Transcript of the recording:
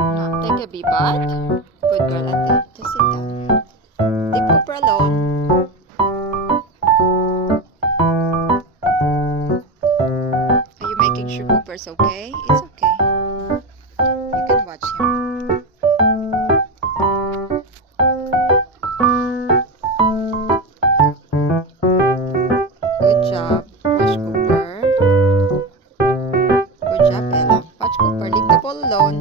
Now, take a bee bath. Good girl, ate. Just sit down. Leave Cooper alone. Are you making sure Cooper's okay? It's okay. You can watch him. Good job. Watch Cooper. Good job, Ella. Watch Cooper. Leave the ball alone.